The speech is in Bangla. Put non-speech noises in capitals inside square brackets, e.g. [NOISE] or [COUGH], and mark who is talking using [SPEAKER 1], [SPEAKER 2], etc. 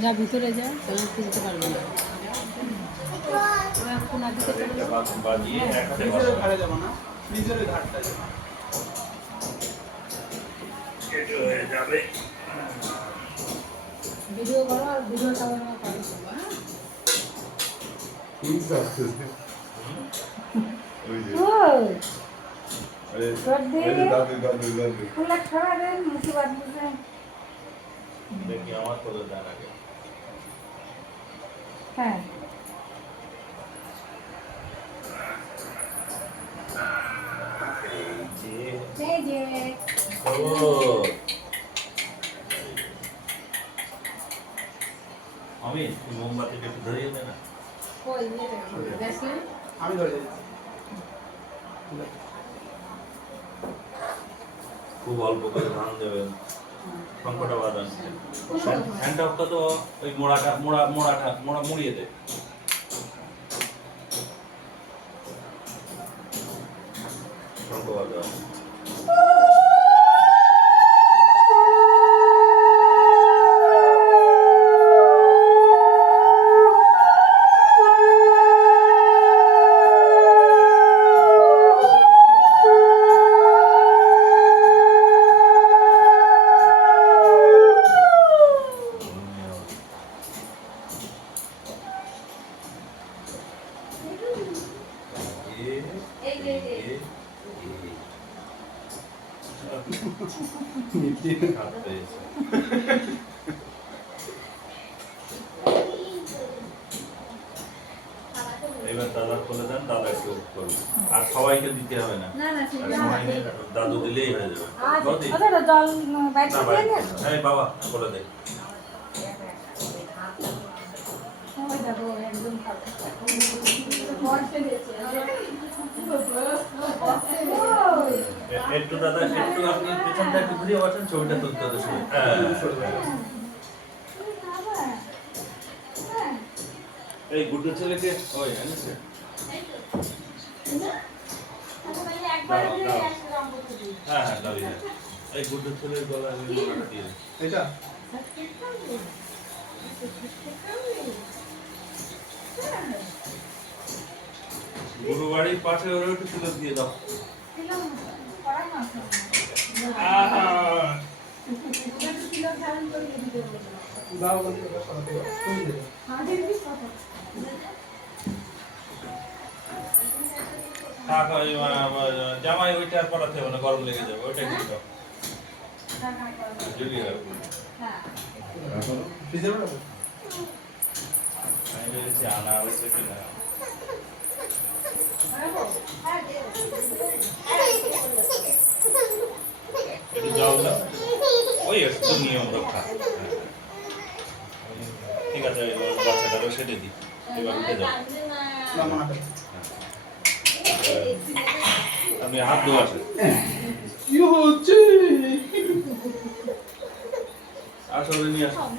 [SPEAKER 1] যা ভিতরে যা তাহলে তুলতে পারবে না। ভিডিও করো আর ভিডিওটা আমার পাঠিয়ে দেবো হ্যাঁ?
[SPEAKER 2] ঠিক আছে ওই যে যে দাদু। দাদু দাদু
[SPEAKER 1] ফুলা খাওয়া দেন মুসিবাদ বুঝে
[SPEAKER 3] দেখি আমার তোদের দেন আগে?
[SPEAKER 1] হ্যাঁ।
[SPEAKER 3] তুই মোমবাতিটা একটু ধরিয়ে দে না।
[SPEAKER 4] আমি ধরে
[SPEAKER 3] খুব অল্প করে ধান দেবেন। সংকটা হ্যান্ড হ্যান্ডটা তো ওই মোড়াটা মোড়া মোড়াটা মোড়া মুড়িয়ে
[SPEAKER 1] দেয়। সংকটাবাদ [LAUGHS]
[SPEAKER 3] এবার দাদা বলে দেন দাদা একটু করবে আর সবাইকে দিতে হবে না। দাদু দিলেই হয়ে যাবে।
[SPEAKER 1] দিয়ে
[SPEAKER 3] এই বাবা বলে দে।
[SPEAKER 1] একদম খাব বসে গেছে ওই।
[SPEAKER 3] এ- একটু দাদা একটু আপনি পেছনটা একটু ঘুরিয়ে বসেন ছবিটা তুলতে হবে হ্যাঁ। এই গুড্ডু ছেলেকে ওই এনেছে। হ্যাঁ হ্যাঁ দাবি এই গুড্ডু ছেলের গলায় ওই মালাটা দিয়ে দে।
[SPEAKER 4] এটা
[SPEAKER 3] গুরু বাড়ির পাশে ওরা একটু তুলে দিয়ে দাও। জামাই ওইটা পরাতে হবে না গরম লেগে যাবে ওইটা আমি ভেবেছি আনা হয়েছে কিনা একটু জল দাও ওই একটু নিয়ম রক্ষা ঠিক আছে বাচ্চাটাকে বাচ্চাটারও সেটে দিই। এবার উঠে যাও।
[SPEAKER 4] হয়।
[SPEAKER 3] আপনি হাত ধোয়া আসেন।
[SPEAKER 4] কি হচ্ছে?
[SPEAKER 3] আসলে নিয়ে আসুন